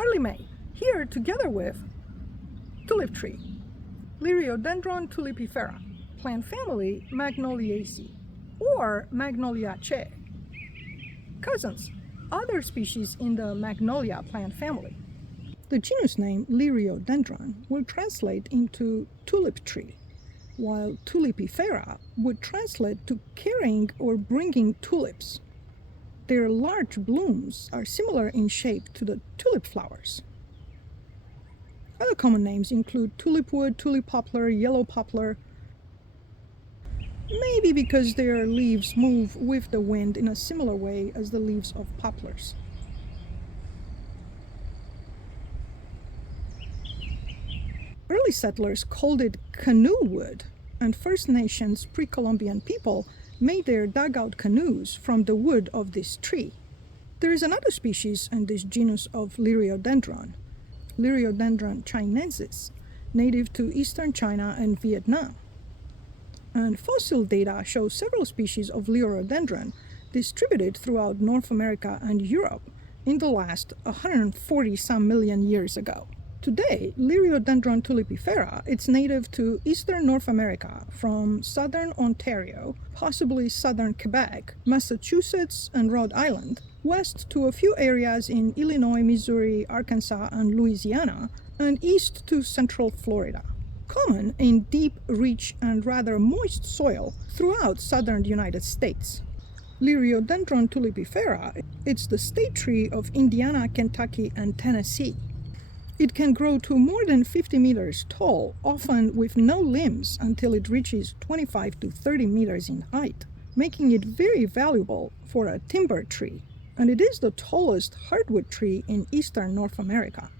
early May, here together with tulip tree, Liriodendron tulipifera, plant family Magnoliaceae, or Magnoliaceae. Cousins, other species in the Magnolia plant family. The genus name Liriodendron will translate into tulip tree, while tulipifera would translate to carrying or bringing tulips. Their large blooms are similar in shape to the tulip flowers. Other common names include tulipwood, tulip poplar, yellow poplar, maybe because their leaves move with the wind in a similar way as the leaves of poplars. Early settlers called it canoe wood, and First Nations pre-Columbian people made their dugout canoes from the wood of this tree. There is another species in this genus of Liriodendron, Liriodendron chinensis, native to eastern China and Vietnam. And fossil data show several species of Liriodendron distributed throughout North America and Europe in the last 140-some million years ago. Today, Liriodendron tulipifera is native to eastern North America from southern Ontario, possibly southern Quebec, Massachusetts, and Rhode Island, west to a few areas in Illinois, Missouri, Arkansas, and Louisiana, and east to central Florida. Common in deep, rich, and rather moist soil throughout southern United States. Liriodendron tulipifera is the state tree of Indiana, Kentucky, and Tennessee. It can grow to more than 50 meters tall, often with no limbs until it reaches 25 to 30 meters in height, making it very valuable for a timber tree, and it is the tallest hardwood tree in eastern North America.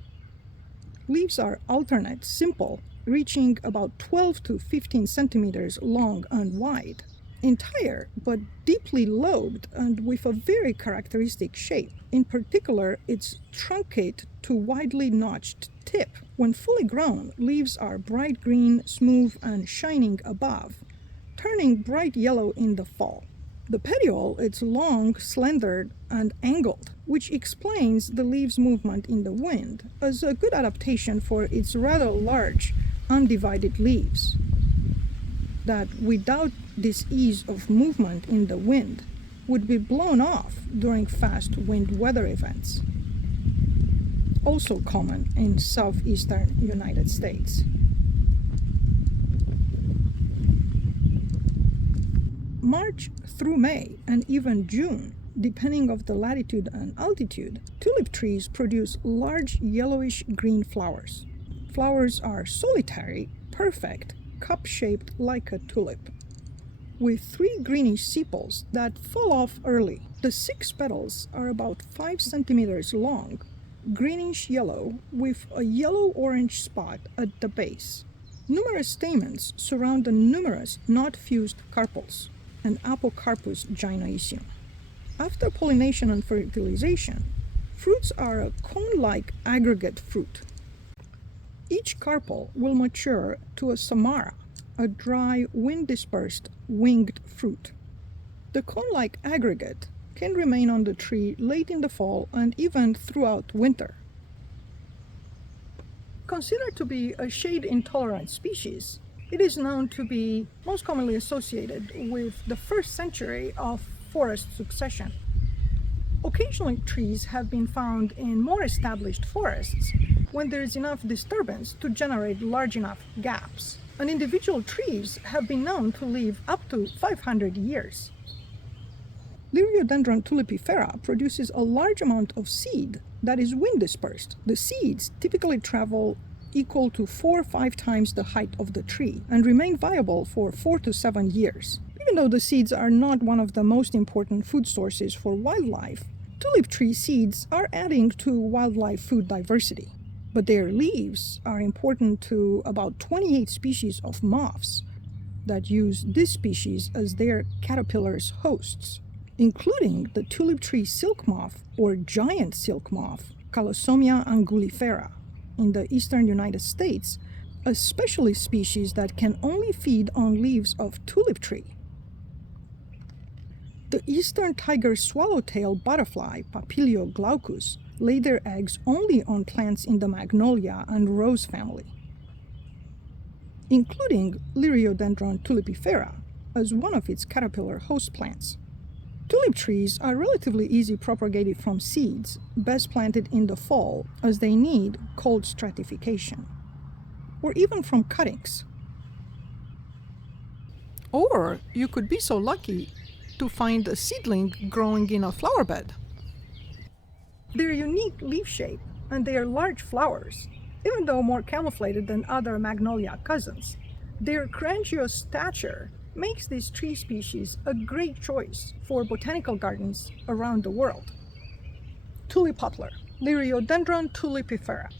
Leaves are alternate, simple, reaching about 12 to 15 centimeters long and wide, entire but deeply lobed and with a very characteristic shape. In particular, its truncate to widely notched tip. When fully grown, leaves are bright green, smooth, and shining above, turning bright yellow in the fall. The petiole is long, slender, and angled, which explains the leaves' movement in the wind as a good adaptation for its rather large, undivided leaves, that without this ease of movement in the wind would be blown off during fast wind weather events. Also common in southeastern United States. March through May and even June, depending on the latitude and altitude, tulip trees produce large yellowish green flowers. Flowers are solitary, perfect, cup-shaped like a tulip, with 3 greenish sepals that fall off early. The 6 petals are about 5 centimeters long, greenish yellow with a yellow-orange spot at the base. Numerous stamens surround the numerous knot-fused carpels and Apocarpus gynoecium. After pollination and fertilization, fruits are a cone-like aggregate fruit. Each carpel will mature to a samara, a dry, wind-dispersed, winged fruit. The cone-like aggregate can remain on the tree late in the fall and even throughout winter. Considered to be a shade-intolerant species, it is known to be most commonly associated with the first century of forest succession. Occasionally, trees have been found in more established forests when there is enough disturbance to generate large enough gaps. And individual trees have been known to live up to 500 years. Liriodendron tulipifera produces a large amount of seed that is wind dispersed. The seeds typically travel equal to 4 or 5 times the height of the tree and remain viable for 4 to 7 years. Even though the seeds are not one of the most important food sources for wildlife, tulip tree seeds are adding to wildlife food diversity. But their leaves are important to about 28 species of moths that use this species as their caterpillars' hosts, including the tulip tree silk moth or giant silk moth, Calosomia angulifera, in the eastern United States, a specialist species that can only feed on leaves of tulip tree. The eastern tiger swallowtail butterfly, Papilio glaucus, lay their eggs only on plants in the magnolia and rose family, including Liriodendron tulipifera as one of its caterpillar host plants. Tulip trees are relatively easy propagated from seeds, best planted in the fall as they need cold stratification, or even from cuttings. Or you could be so lucky to find a seedling growing in a flower bed. Their unique leaf shape and their large flowers, even though more camouflaged than other magnolia cousins, their grandiose stature makes this tree species a great choice for botanical gardens around the world. Tulip poplar, Liriodendron tulipifera.